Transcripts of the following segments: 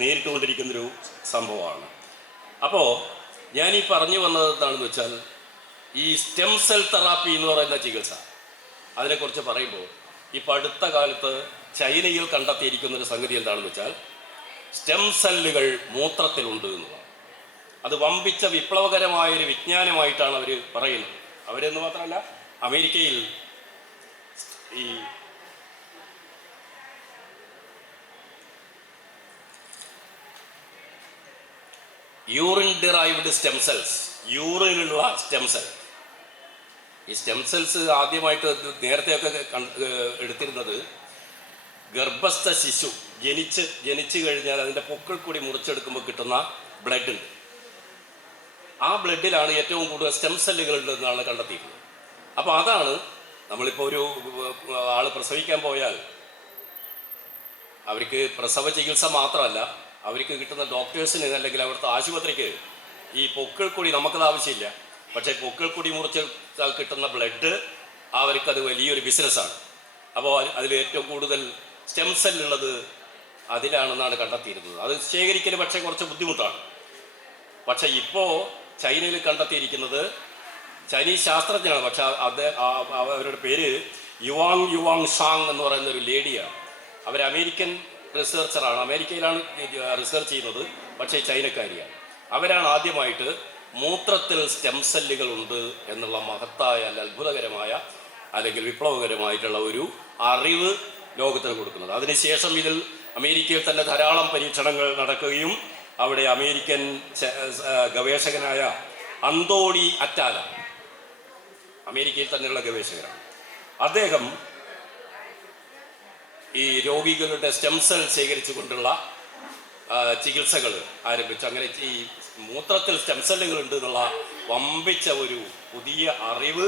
നേരിട്ടുകൊണ്ടിരിക്കുന്നൊരു സംഭവമാണ്. അപ്പോൾ ഞാനീ പറഞ്ഞു വന്നത് എന്താണെന്ന് വെച്ചാൽ, ഈ സ്റ്റെം സെൽ തെറാപ്പി എന്ന് പറയുന്ന ചികിത്സ, അതിനെക്കുറിച്ച് പറയുമ്പോൾ ഇപ്പോൾ അടുത്ത കാലത്ത് ചൈനയിൽ കണ്ടെത്തിയിരിക്കുന്നൊരു സംഗതി എന്താണെന്ന് വെച്ചാൽ, സ്റ്റെം സെല്ലുകൾ മൂത്രത്തിലുണ്ട് എന്നുള്ളതാണ്. അത് വമ്പിച്ച വിപ്ലവകരമായൊരു വിജ്ഞാനമായിട്ടാണ് അവർ പറയുന്നത്. അവരെന്ന് മാത്രമല്ല, അമേരിക്കയിൽ ഈ യൂറിൻ ഡിറൈവ്ഡ് സ്റ്റെം സെൽസ്, യൂറിനുള്ള സ്റ്റെം സെൽ. ഈ സ്റ്റെം സെൽസ് ആദ്യമായിട്ട് നേരത്തെയൊക്കെ എടുത്തിരുന്നത് ഗർഭസ്ഥ ശിശു ജനിച്ചു കഴിഞ്ഞാൽ അതിൻ്റെ പൊക്കിൾ കൂടി മുറിച്ചെടുക്കുമ്പോൾ കിട്ടുന്ന ബ്ലഡ് ഉണ്ട്. ആ ബ്ലഡിലാണ് ഏറ്റവും കൂടുതൽ സ്റ്റെം സെല്ലുകൾ ഉണ്ടെന്നാണ് കണ്ടെത്തിയിരുന്നത്. അപ്പോൾ അതാണ് നമ്മളിപ്പോൾ ഒരു ആൾ പ്രസവിക്കാൻ പോയാൽ അവർക്ക് പ്രസവ ചികിത്സ മാത്രമല്ല, അവർക്ക് കിട്ടുന്ന ഡോക്ടേഴ്സിന് അല്ലെങ്കിൽ അവിടുത്തെ ആശുപത്രിക്ക് ഈ പൊക്കിൾ കൂടി നമുക്കത് ആവശ്യമില്ല. പക്ഷേ പൊക്കിൾ കൂടി മുറിച്ചാൽ കിട്ടുന്ന ബ്ലഡ് അവർക്കത് വലിയൊരു ബിസിനസ്സാണ്. അപ്പോൾ അതിൽ ഏറ്റവും കൂടുതൽ സ്റ്റെം സെല്ലുള്ളത് അതിലാണെന്നാണ് കണ്ടെത്തിയിരുന്നത്. അത് ശേഖരിക്കൽ പക്ഷേ കുറച്ച് ബുദ്ധിമുട്ടാണ്. പക്ഷേ ഇപ്പോൾ ചൈനയിൽ കണ്ടെത്തിയിരിക്കുന്നത്, ചൈനീസ് ശാസ്ത്രജ്ഞനാണ്, പക്ഷെ അവരുടെ പേര് യുവാങ് ഷാങ് എന്ന് പറയുന്ന ഒരു ലേഡിയാണ്. അവർ അമേരിക്കൻ റിസർച്ചറാണ്, അമേരിക്കയിലാണ് റിസർച്ച് ചെയ്യുന്നത്, പക്ഷേ ചൈനക്കാരിയാണ്. അവരാണ് ആദ്യമായിട്ട് മൂത്രത്തിൽ സ്റ്റെം സെല്ലുകൾ ഉണ്ട് എന്നുള്ള മഹത്തായ അത്ഭുതകരമായ അല്ലെങ്കിൽ വിപ്ലവകരമായിട്ടുള്ള ഒരു അറിവ് ലോകത്തിന് കൊടുക്കുന്നത്. അതിനുശേഷം ഇതിൽ അമേരിക്കയിൽ തന്നെ ധാരാളം പരീക്ഷണങ്ങൾ നടക്കുകയും അവിടെ അമേരിക്കൻ ഗവേഷകനായ അന്തോണി അറ്റാല, അമേരിക്കയിൽ തന്നെയുള്ള ഗവേഷകനാണ്, അദ്ദേഹം ഈ രോഗികളുടെ സ്റ്റെം സെൽ ശേഖരിച്ചു കൊണ്ടുള്ള ചികിത്സകൾ ആരംഭിച്ചു. അങ്ങനെ ഈ മൂത്രത്തിൽ സ്റ്റെം സെല്ലുകൾ ഉണ്ട് എന്നുള്ള വമ്പിച്ച ഒരു പുതിയ അറിവ്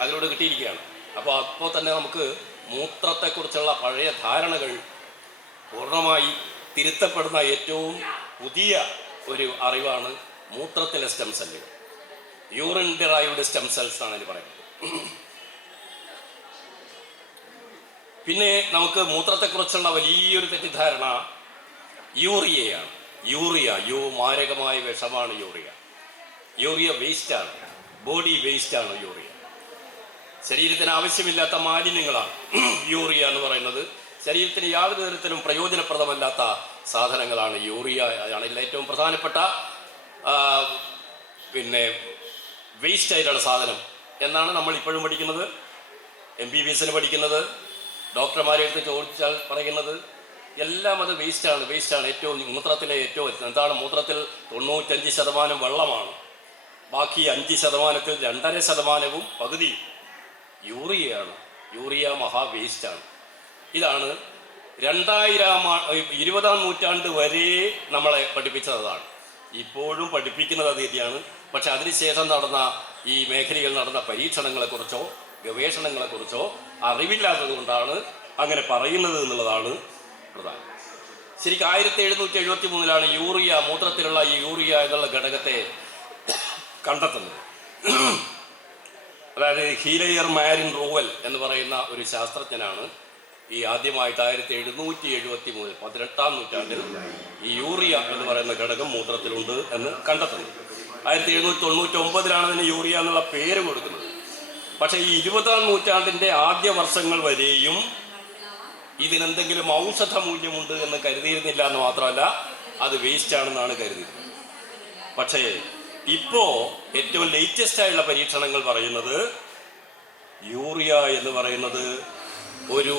അതിലൂടെ കിട്ടിയിരിക്കുകയാണ്. അപ്പോൾ തന്നെ നമുക്ക് മൂത്രത്തെക്കുറിച്ചുള്ള പഴയ ധാരണകൾ പൂർണ്ണമായി തിരുത്തപ്പെടുന്ന ഏറ്റവും പുതിയ ഒരു അറിവാണ് മൂത്രത്തിലെ സ്റ്റെം സെല്ലുകൾ. യൂറിൻ ഡിറൈവ്ഡ് സ്റ്റെം സെൽസ് ആണ് അതിന് പറയുന്നത്. പിന്നെ നമുക്ക് മൂത്രത്തെക്കുറിച്ചുള്ള വലിയൊരു തെറ്റിദ്ധാരണ യൂറിയയാണ്. മാരകമായ വിഷമാണ് യൂറിയ വേസ്റ്റാണ്, ബോഡി വേസ്റ്റാണ് യൂറിയ. ശരീരത്തിന് ആവശ്യമില്ലാത്ത മാലിന്യങ്ങളാണ് യൂറിയ എന്ന് പറയുന്നത്. ശരീരത്തിന് യാതൊരു തരത്തിലും പ്രയോജനപ്രദമല്ലാത്ത സാധനങ്ങളാണ് യൂറിയ ആണ് ഏറ്റവും പ്രധാനപ്പെട്ട വേസ്റ്റ് ആയിട്ടുള്ള സാധനം എന്നാണ് നമ്മൾ ഇപ്പോഴും പഠിക്കുന്നത്. MBBSന് പഠിക്കുന്നത്, ഡോക്ടർമാരെ എടുത്ത് ചോദിച്ചാൽ പറയുന്നത് എല്ലാം അത് വേസ്റ്റാണ്. ഏറ്റവും മൂത്രത്തിലെ എന്താണ്, മൂത്രത്തിൽ 95% വെള്ളമാണ്, ബാക്കി 5%ത്തിൽ 2.5% പകുതി യൂറിയയാണ്. യൂറിയ മഹാ വേസ്റ്റാണ്. ഇതാണ് 20ാം നൂറ്റാണ്ട് വരെ നമ്മളെ പഠിപ്പിച്ചതാണ്. ഇപ്പോഴും പഠിപ്പിക്കുന്നത് അത് തന്നെയാണ്. പക്ഷെ അതിനുശേഷം നടന്ന ഈ മേഖലയിൽ നടന്ന പരീക്ഷണങ്ങളെക്കുറിച്ചോ ഗവേഷണങ്ങളെക്കുറിച്ചോ അറിവില്ലാത്തത് കൊണ്ടാണ് അങ്ങനെ പറയുന്നത് എന്നുള്ളതാണ് പ്രധാനം. ശരിക്കും 1773 മൂത്രത്തിലുള്ള ഈ യൂറിയ എന്നുള്ള ഘടകത്തെ കണ്ടെത്തുന്നത്. അതായത് ഹീലയർ മാരിൻ റൂവൽ എന്ന് പറയുന്ന ഒരു ശാസ്ത്രജ്ഞനാണ് ഈ ആദ്യമായിട്ട് 1773 18ാം നൂറ്റാണ്ടിൽ ഈ യൂറിയ എന്ന് പറയുന്ന ഘടകം മൂത്രത്തിലുണ്ട് എന്ന് കണ്ടെത്തുന്നത്. 1799 അതിന് യൂറിയ എന്നുള്ള പേര് കൊടുക്കുന്നത്. പക്ഷേ ഈ 20ാം നൂറ്റാണ്ടിൻ്റെ ആദ്യ വർഷങ്ങൾ വരെയും ഇതിനെന്തെങ്കിലും ഔഷധ മൂല്യമുണ്ട് എന്ന് കരുതിയിരുന്നില്ല എന്ന് മാത്രമല്ല, അത് വേസ്റ്റ് ആണെന്നാണ് കരുതിയിരുന്നത്. പക്ഷേ ഇപ്പോൾ ഏറ്റവും ലേറ്റസ്റ്റ് ആയുള്ള പരീക്ഷണങ്ങൾ പറയുന്നത് യൂറിയ എന്ന് പറയുന്നത് ഒരു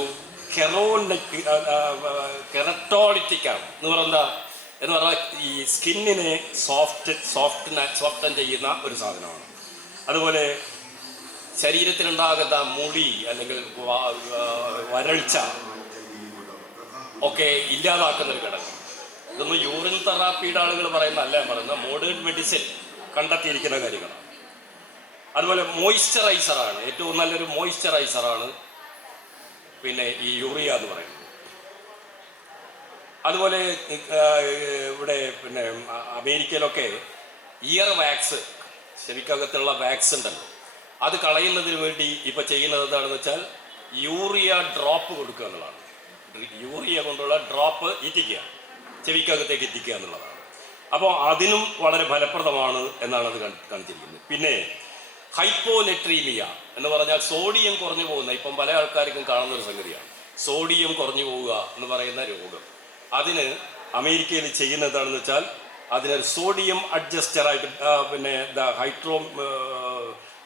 കെറട്ടോളിറ്റിക്കാണ്. എന്ന് പറഞ്ഞാൽ ഈ സ്കിന്നിനെ സോഫ്റ്റൻ ചെയ്യുന്ന ഒരു സാധനമാണ്. അതുപോലെ ശരീരത്തിനുണ്ടാകുന്ന മുടി അല്ലെങ്കിൽ വരൾച്ച ഒക്കെ ഇല്ലാതാക്കുന്നൊരു ഘടകം. ഇതൊന്നും യൂറിൻ തെറാപ്പിയുടെ ആളുകൾ പറയുന്നതല്ല, പറയുന്നത് മോഡേൺ മെഡിസിൻ കണ്ടെത്തിയിരിക്കുന്ന കാര്യങ്ങളാണ്. അതുപോലെ മോയ്സ്ചറൈസറാണ്, ഏറ്റവും നല്ലൊരു മോയ്സ്ചറൈസറാണ് പിന്നെ ഈ യൂറിയ എന്ന് പറയുന്നത്. അതുപോലെ ഇവിടെ പിന്നെ അമേരിക്കയിലൊക്കെ ഇയർ വാക്സ്, ചെവിക്കകത്തുള്ള വാക്സ് ഉണ്ടല്ലോ, അത് കളയുന്നതിന് വേണ്ടി ഇപ്പം ചെയ്യുന്നത് എന്താണെന്ന് വെച്ചാൽ യൂറിയ ഡ്രോപ്പ് കൊടുക്കുക എന്നുള്ളതാണ്. യൂറിയ കൊണ്ടുള്ള ഡ്രോപ്പ് ഇറ്റിക്കുക, ചെവിക്കകത്തേക്ക് എത്തിക്കുക എന്നുള്ളതാണ്. അപ്പോൾ അതിനും വളരെ ഫലപ്രദമാണ് എന്നാണ് അത് കാണിച്ചിരിക്കുന്നത്. പിന്നെ ഹൈപ്പോനെട്രീമിയ എന്ന് പറഞ്ഞാൽ സോഡിയം കുറഞ്ഞു പോകുന്ന, ഇപ്പം പല ആൾക്കാർക്കും കാണുന്ന ഒരു സംഗതിയാണ് സോഡിയം കുറഞ്ഞു പോവുക എന്ന് പറയുന്ന രോഗം. അതിന് അമേരിക്കയിൽ ചെയ്യുന്നത് എന്താണെന്ന് വെച്ചാൽ അതിനൊരു സോഡിയം അഡ്ജസ്റ്ററായിട്ട് പിന്നെ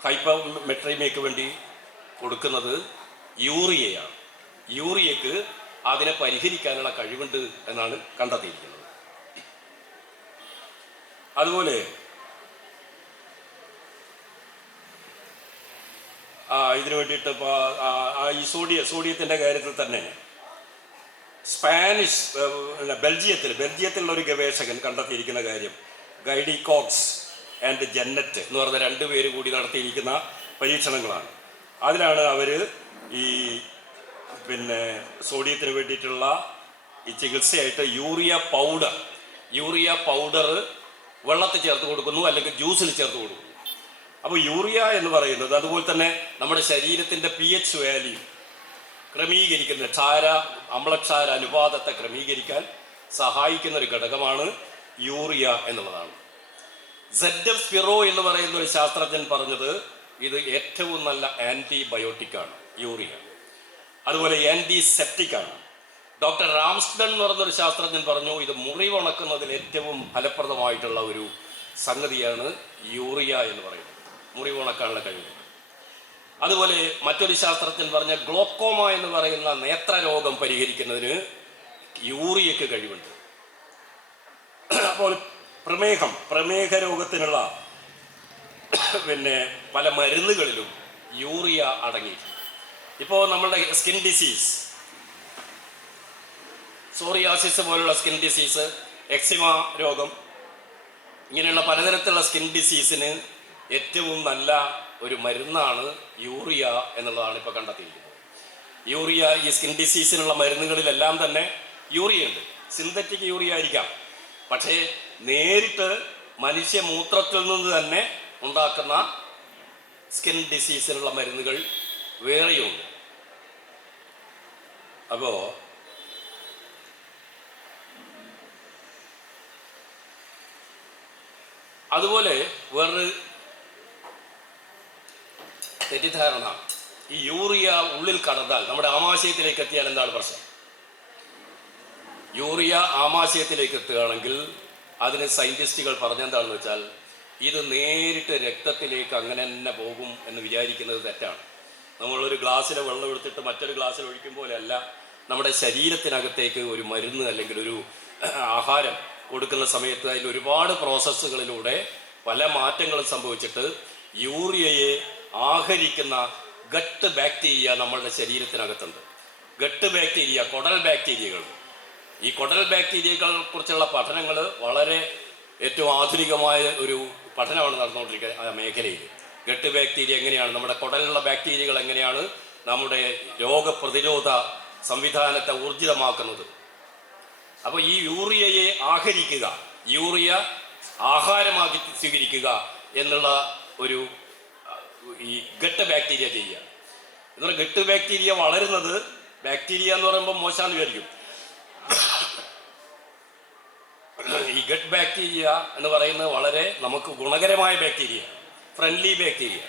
ഹൈപ്പോമെട്രീമിയക്ക് വേണ്ടി കൊടുക്കുന്നത് യൂറിയയാണ്. യൂറിയക്ക് അതിനെ പരിഹരിക്കാനുള്ള കഴിവുണ്ട് എന്നാണ് കണ്ടെത്തിയിരിക്കുന്നത്. അതുപോലെ ഇതിനു വേണ്ടിയിട്ട് ഈ സോഡിയത്തിൻ്റെ കാര്യത്തിൽ തന്നെ ബെൽജിയത്തിലുള്ള ഒരു ഗവേഷകൻ കണ്ടെത്തിയിരിക്കുന്ന കാര്യം, ഗൈഡി കോക്സ് ആൻഡ് ജെന്നറ്റ് എന്ന് പറഞ്ഞ 2 പേര് കൂടി നടത്തിയിരിക്കുന്ന പരീക്ഷണങ്ങളാണ്. അതിലാണ് അവർ ഈ പിന്നെ സോഡിയത്തിന് വേണ്ടിയിട്ടുള്ള ഈ ചികിത്സയായിട്ട് യൂറിയ പൗഡർ വെള്ളത്തിൽ ചേർത്ത് കൊടുക്കുന്നു, അല്ലെങ്കിൽ ജ്യൂസിൽ ചേർത്ത് കൊടുക്കുന്നു. അപ്പോൾ യൂറിയ എന്ന് പറയുന്നത് അതുപോലെ തന്നെ നമ്മുടെ ശരീരത്തിൻ്റെ pH വാല്യൂ ക്രമീകരിക്കുന്ന അമ്ലക്ഷാര അനുപാതത്തെ ക്രമീകരിക്കാൻ സഹായിക്കുന്ന ഒരു ഘടകമാണ് യൂറിയ എന്നുള്ളതാണ്. സെഡഫ് സ്പിറോ എന്ന് പറയുന്ന ഒരു ശാസ്ത്രജ്ഞൻ പറഞ്ഞത് ഇത് ഏറ്റവും നല്ല ആൻറ്റിബയോട്ടിക്കാണ് യൂറിയ, അതുപോലെ ആൻറ്റിസെപ്റ്റിക്കാണ്. ഡോക്ടർ റാംസ്ഡൺ എന്ന് പറഞ്ഞൊരു ശാസ്ത്രജ്ഞൻ പറഞ്ഞു ഇത് മുറിവുണക്കുന്നതിൽ ഏറ്റവും ഫലപ്രദമായിട്ടുള്ള ഒരു സംഗതിയാണ് യൂറിയ എന്ന് പറയുന്നത്, മുറിവുണക്കാനുള്ള കഴിവ്. അതുപോലെ മറ്റൊരു ശാസ്ത്രജ്ഞൻ പറഞ്ഞ ഗ്ലോക്കോമ എന്ന് പറയുന്ന നേത്രരോഗം പരിഹരിക്കുന്നതിന് യൂറിയക്ക് കഴിവുണ്ട്. അപ്പോൾ പ്രമേഹ രോഗത്തിനുള്ള പിന്നെ പല മരുന്നുകളിലും യൂറിയ അടങ്ങിയിട്ടുണ്ട്. ഇപ്പോൾ നമ്മളുടെ സ്കിൻ ഡിസീസ്, സോറിയാസിസ് പോലുള്ള സ്കിൻ ഡിസീസ്, എക്സിമ രോഗം, ഇങ്ങനെയുള്ള പലതരത്തിലുള്ള സ്കിൻ ഡിസീസിന് ഏറ്റവും നല്ല ഒരു മരുന്നാണ് യൂറിയ എന്നുള്ളതാണ് ഇപ്പോൾ കണ്ടെത്തിയിരിക്കുന്നത്. യൂറിയ ഈ സ്കിൻ ഡിസീസിനുള്ള മരുന്നുകളിലെല്ലാം തന്നെ യൂറിയ ഉണ്ട്. സിന്തറ്റിക് യൂറിയ ആയിരിക്കാം, പക്ഷേ നേരിട്ട് മനുഷ്യമൂത്രത്തിൽ നിന്ന് തന്നെ ഉണ്ടാക്കുന്ന സ്കിൻ ഡിസീസിനുള്ള മരുന്നുകൾ വേറെയുണ്ട്. അപ്പോൾ അതുപോലെ വേറൊരു തെറ്റിദ്ധാരണ, ഈ യൂറിയ ഉള്ളിൽ കടന്നാൽ നമ്മുടെ ആമാശയത്തിലേക്ക് എത്തിയാൽ എന്താണ് പ്രശ്നം? യൂറിയ ആമാശയത്തിലേക്ക് എത്തുകയാണെങ്കിൽ അതിന് സയൻറ്റിസ്റ്റുകൾ പറഞ്ഞെന്താണെന്ന് വെച്ചാൽ ഇത് നേരിട്ട് രക്തത്തിലേക്ക് അങ്ങനെ തന്നെ പോകും എന്ന് വിചാരിക്കുന്നത് തെറ്റാണ്. നമ്മളൊരു ഗ്ലാസ്സിലെ വെള്ളം എടുത്തിട്ട് മറ്റൊരു ഗ്ലാസ്സിൽ ഒഴിക്കും പോലെയല്ല നമ്മുടെ ശരീരത്തിനകത്തേക്ക് ഒരു മരുന്ന് അല്ലെങ്കിൽ ഒരു ആഹാരം കൊടുക്കുന്ന സമയത്ത് അതിൽ ഒരുപാട് പ്രോസസ്സുകളിലൂടെ പല മാറ്റങ്ങളും സംഭവിച്ചിട്ട് യൂറിയയെ ആഹരിക്കുന്ന ഗട്ട് ബാക്ടീരിയ നമ്മളുടെ ശരീരത്തിനകത്തുണ്ട്. ഗട്ട് ബാക്ടീരിയ, കുടൽ ബാക്ടീരിയകൾ. ഈ കുടൽ ബാക്ടീരിയകളെ കുറിച്ചുള്ള പഠനങ്ങൾ വളരെ ഏറ്റവും ആധുനികമായ ഒരു പഠനമാണ് നടന്നുകൊണ്ടിരിക്കുന്നത് ആ മേഖലയിൽ. ഗട്ട് ബാക്ടീരിയ എങ്ങനെയാണ്, നമ്മുടെ കുടലിലുള്ള ബാക്ടീരിയകൾ എങ്ങനെയാണ് നമ്മുടെ രോഗപ്രതിരോധ സംവിധാനത്തെ ഊർജിതമാക്കുന്നത്. അപ്പോൾ ഈ യൂറിയയെ ആഹരിക്കുക, യൂറിയ ആഹാരമാക്കി സ്വീകരിക്കുക എന്നുള്ള ഒരു ഈ ഗട്ട് ബാക്ടീരിയ ചെയ്യുക. എന്നാൽ ഗട്ട് ബാക്ടീരിയ വളരുന്നത്, ബാക്ടീരിയ എന്ന് പറയുമ്പോൾ മോശമാണെന്ന് വിചാരിക്കും. ഈ ഗട്ട് ബാക്ടീരിയ എന്ന് പറയുന്നത് വളരെ നമുക്ക് ഗുണകരമായ ബാക്ടീരിയ, ഫ്രണ്ട്ലി ബാക്ടീരിയ.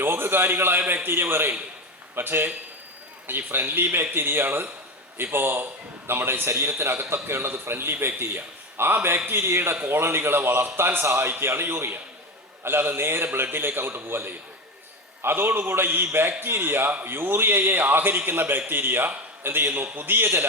രോഗകാരികളായ ബാക്ടീരിയ വേറെയുണ്ട്, പക്ഷേ ഈ ഫ്രണ്ട്ലി ബാക്ടീരിയയാണ് ഇപ്പോൾ നമ്മുടെ ശരീരത്തിനകത്തൊക്കെ ഉള്ളത്. ഫ്രണ്ട്ലി ബാക്ടീരിയ, ആ ബാക്ടീരിയയുടെ കോളനികളെ വളർത്താൻ സഹായിക്കുകയാണ് യൂറിയ, അല്ലാതെ നേരെ ബ്ലഡിലേക്ക് അങ്ങോട്ട് പോകാൻ കഴിയും. അതോടുകൂടെ ഈ ബാക്ടീരിയ, യൂറിയയെ ആഹരിക്കുന്ന ബാക്ടീരിയ എന്ത് ചെയ്യുന്നു, പുതിയ ചില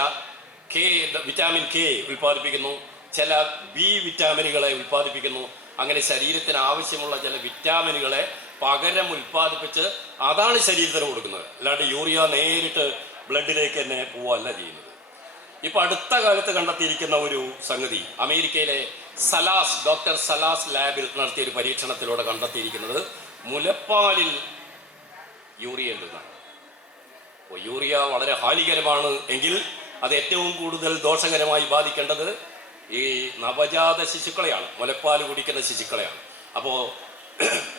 വിറ്റാമിൻ കെ ഉൽപ്പാദിപ്പിക്കുന്നു, ചില ബി വിറ്റാമിനുകളെ ഉൽപ്പാദിപ്പിക്കുന്നു. അങ്ങനെ ശരീരത്തിന് ആവശ്യമുള്ള ചില വിറ്റാമിനുകളെ പകരം ഉൽപ്പാദിപ്പിച്ച് അതാണ് ശരീരത്തിന് കൊടുക്കുന്നത്, അല്ലാണ്ട് യൂറിയ നേരിട്ട് ബ്ലഡിലേക്ക് തന്നെ പോവല്ല ചെയ്യുന്നത്. ഇപ്പൊ അടുത്ത കാലത്ത് കണ്ടെത്തിയിരിക്കുന്ന ഒരു സംഗതി, അമേരിക്കയിലെ ഡോക്ടർ സലാസ് ലാബിൽ നടത്തിയ ഒരു പരീക്ഷണത്തിലൂടെ കണ്ടെത്തിയിരിക്കുന്നത് മുലപ്പാലിൽ യൂറിയ ഉണ്ടെന്നാണ്. അപ്പോൾ യൂറിയ വളരെ ഹാനികരമാണ് എങ്കിൽ അത് ഏറ്റവും കൂടുതൽ ദോഷകരമായി ബാധിക്കേണ്ടത് ഈ നവജാത ശിശുക്കളെയാണ്, മുലപ്പാൽ കുടിക്കുന്ന ശിശുക്കളെയാണ്. അപ്പോൾ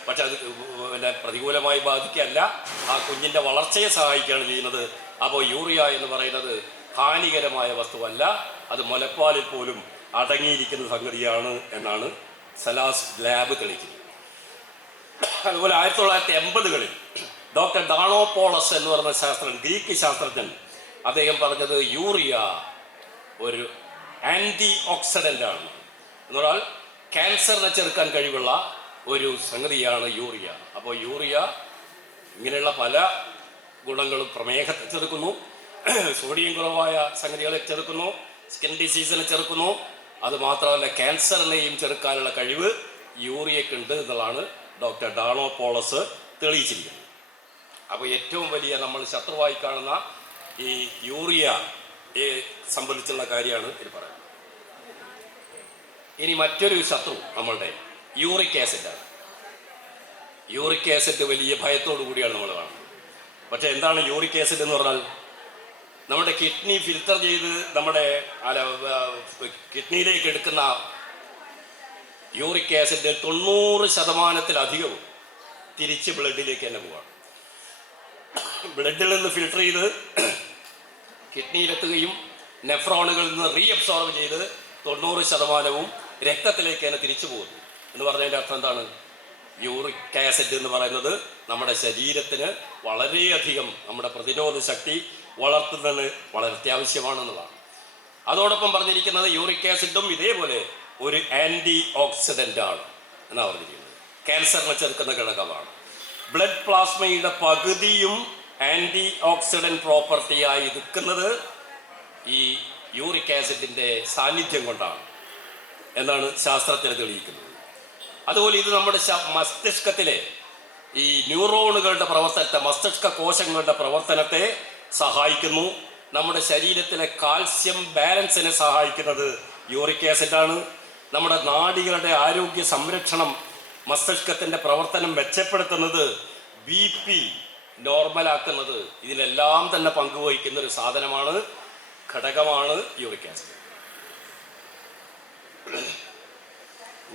പക്ഷെ അത് പിന്നെ പ്രതികൂലമായി ബാധിക്കുകയല്ല, ആ കുഞ്ഞിൻ്റെ വളർച്ചയെ സഹായിക്കുകയാണ് ചെയ്യുന്നത്. അപ്പോൾ യൂറിയ എന്ന് പറയുന്നത് ഹാനികരമായ വസ്തുവല്ല, അത് മുലപ്പാലിൽ പോലും അടങ്ങിയിരിക്കുന്ന സംഗതിയാണ് എന്നാണ് സലാസ് ലാബ് തെളിയിക്കുന്നത്. അതുപോലെ 1980-കളിൽ ഡോക്ടർ ഡാണോപോളസ് എന്ന് പറയുന്ന ശാസ്ത്രജ്ഞൻ, ഗ്രീക്ക് ശാസ്ത്രജ്ഞൻ, അദ്ദേഹം പറഞ്ഞത് യൂറിയ ഒരു ആൻറ്റി ഓക്സിഡൻ്റ് ആണ് എന്ന് പറഞ്ഞാൽ ക്യാൻസറിനെ ചെറുക്കാൻ കഴിവുള്ള ഒരു സംഗതിയാണ് യൂറിയ. അപ്പോൾ യൂറിയ ഇങ്ങനെയുള്ള പല ഗുണങ്ങളും പ്രമേഹത്തെ ചെറുക്കുന്നു, സോഡിയം കുറവായ സംഗതികളെ ചെറുക്കുന്നു, സ്കിൻ ഡിസീസിനെ ചെറുക്കുന്നു. അതുമാത്രമല്ല ക്യാൻസറിനെയും ചെറുക്കാനുള്ള കഴിവ് യൂറിയക്കുണ്ട് എന്നുള്ളതാണ് ഡോക്ടർ ഡാണോപോളസ് തെളിയിച്ചിരിക്കുന്നത്. അപ്പോൾ ഏറ്റവും വലിയ നമ്മൾ ശത്രുവായി കാണുന്ന ഈ യൂറിയയെ സംബന്ധിച്ചുള്ള കാര്യമാണ് ഇത് പറയുന്നത്. ഇനി മറ്റൊരു ശത്രു നമ്മളുടെ യൂറിക് ആസിഡാണ്. യൂറിക് ആസിഡ് വലിയ ഭയത്തോടു കൂടിയാണ് നമ്മൾ കാണുന്നത്. പക്ഷേ എന്താണ് യൂറിക് ആസിഡ് എന്ന് പറഞ്ഞാൽ? നമ്മുടെ കിഡ്നി ഫിൽറ്റർ ചെയ്ത് നമ്മുടെ കിഡ്നിയിലേക്ക് എടുക്കുന്ന യൂറിക് ആസിഡ് 90% തിരിച്ച് ബ്ലഡിലേക്ക് തന്നെ പോവാണ്. ബ്ലഡിൽ നിന്ന് ഫിൽട്ടർ ചെയ്ത് കിഡ്നിയിലെത്തുകയും നെഫ്രോണുകളിൽ നിന്ന് റീഅബ്സോർബ് ചെയ്ത് 90% രക്തത്തിലേക്ക് തന്നെ തിരിച്ചു പോകുന്നു എന്ന് പറഞ്ഞതിൻ്റെ അർത്ഥം എന്താണ്? യൂറിക് ആസിഡ് എന്ന് പറയുന്നത് നമ്മുടെ ശരീരത്തിന് വളരെയധികം നമ്മുടെ പ്രതിരോധ ശക്തി വളർത്തുന്നതിന് വളരെ അത്യാവശ്യമാണെന്നുള്ളതാണ്. അതോടൊപ്പം പറഞ്ഞിരിക്കുന്നത് യൂറിക് ആസിഡും ഇതേപോലെ ഒരു ആൻറ്റി ഓക്സിഡൻ്റ് ആണ് എന്നാണ് പറഞ്ഞിരിക്കുന്നത്. ക്യാൻസറിനെ ചെറുക്കുന്ന ഘടകമാണ്. ബ്ലഡ് പ്ലാസ്മയുടെ പകുതിയും ആൻറ്റി ഓക്സിഡൻറ്റ് പ്രോപ്പർട്ടിയായി നിൽക്കുന്നത് ഈ യൂറിക് ആസിഡിൻ്റെ സാന്നിധ്യം കൊണ്ടാണ് എന്നാണ് ശാസ്ത്രജ്ഞർ തെളിയിക്കുന്നത്. അതുപോലെ ഇത് നമ്മുടെ മസ്തിഷ്കത്തിലെ ഈ ന്യൂറോണുകളുടെ പ്രവർത്തനത്തെ, മസ്തിഷ്ക കോശങ്ങളുടെ പ്രവർത്തനത്തെ സഹായിക്കുന്നു. നമ്മുടെ ശരീരത്തിലെ കാൽസ്യം ബാലൻസിനെ സഹായിക്കുന്നത് യൂറിക് ആസിഡാണ്. നമ്മുടെ നാഡികളുടെ ആരോഗ്യ സംരക്ഷണം, മസ്തിഷ്കത്തിൻ്റെ പ്രവർത്തനം മെച്ചപ്പെടുത്തുന്നത്, BP നോർമലാക്കുന്നത്, ഇതിലെല്ലാം തന്നെ പങ്കുവഹിക്കുന്ന ഒരു സാധനമാണ്, ഘടകമാണ് യൂറിക് ആസിഡ്.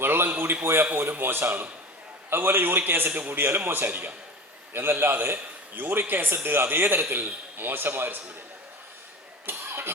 വെള്ളം കൂടിപ്പോയാൽ പോലും മോശമാണ്, അതുപോലെ യൂറിക് ആസിഡ് കൂടിയാലും മോശമായിരിക്കാം. എന്നല്ലാതെ യൂറിക് ആസിഡ് അതേ തരത്തിൽ മോശമായ സംഗതിയല്ല.